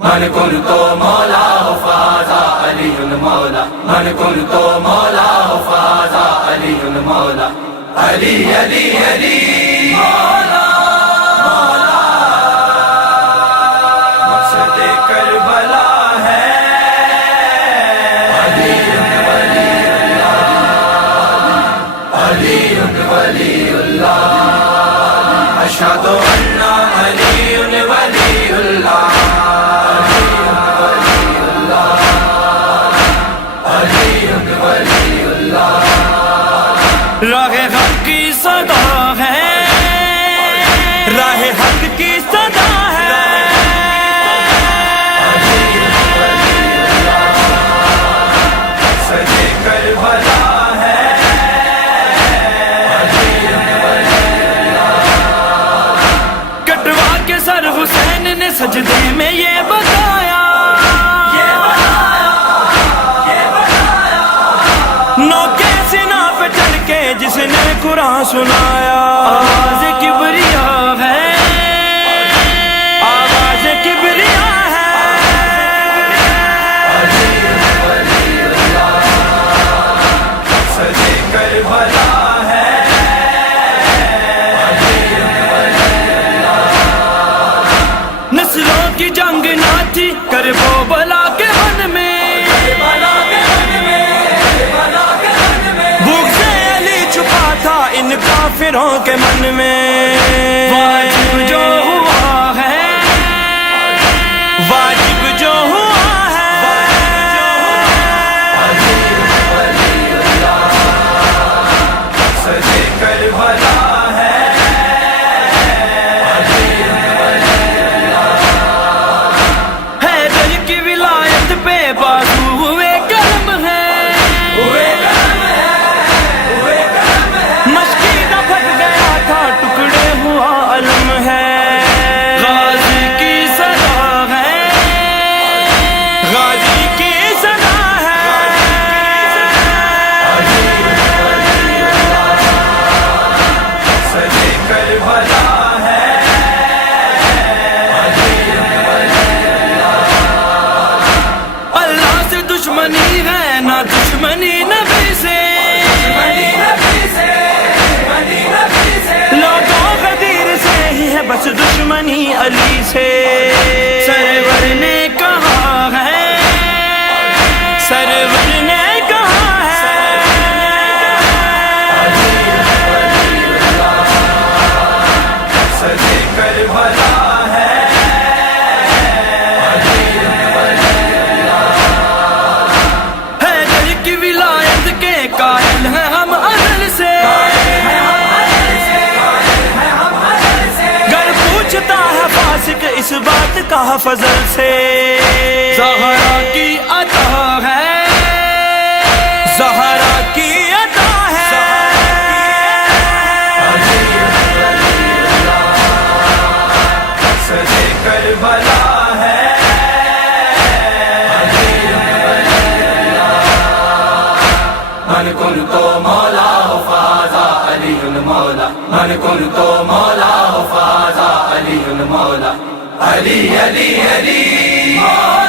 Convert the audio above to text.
من كنت مولاه فاز علي المولى، من كنت مولاه فاز علي المولى، علي علي علي مولا مولا مقصد کربلا ہے علی ولی اللہ، علی ولی اللہ، اشہد ان علی ولی اللہ، راہ حق کی صدا ہے، راہ حق کی صدا ہے، سجے کربلا ہے، کٹوا کے سر حسین نے سجدے میں یہ بتایا، نوکے سینہ پہ چڑھ کے جس نے قرآن سنایا، آواز کبریا ہے، آواز کبریا ہے، سجے کربلا ہے، نسلوں کی جنگ نہ تھی کربو بلا کے من میں، بھوک سے علی چھپا تھا ان کافروں کے من میں، واجب جو ہوا ہے، واجب جو ہوا ہے، سجے کربلا ہے، حیدر کی ولایت پہ بازو ہوئے کرم ہے، مشکینہ پھٹ گیا تھا ٹکڑے ہوا علم ہے، غازی کی صدا ہے، غازی کی صدا ہے، سجے کربلا ہے، اللہ سے دشمنی ہے نہ دشمنی نبی سے، لوگوں غدیر سے ہی ہے بس دشمنی علی سے، سرور نے کہا ہے، سرور نے کہا ہے، سجے کربلا ہے، حیدر کی ولایت کے قائل ہیں ہم ازل سے، گر پوچھتا ہے فاسق اس بات کا فضل سے، زہرا کی عطا ہے، زہرا کی عطا ہے، سجے کربلا ہے، من كنت مولاه فاز علي المولى، من كنت مولاه فاز علي المولى، علي علي علي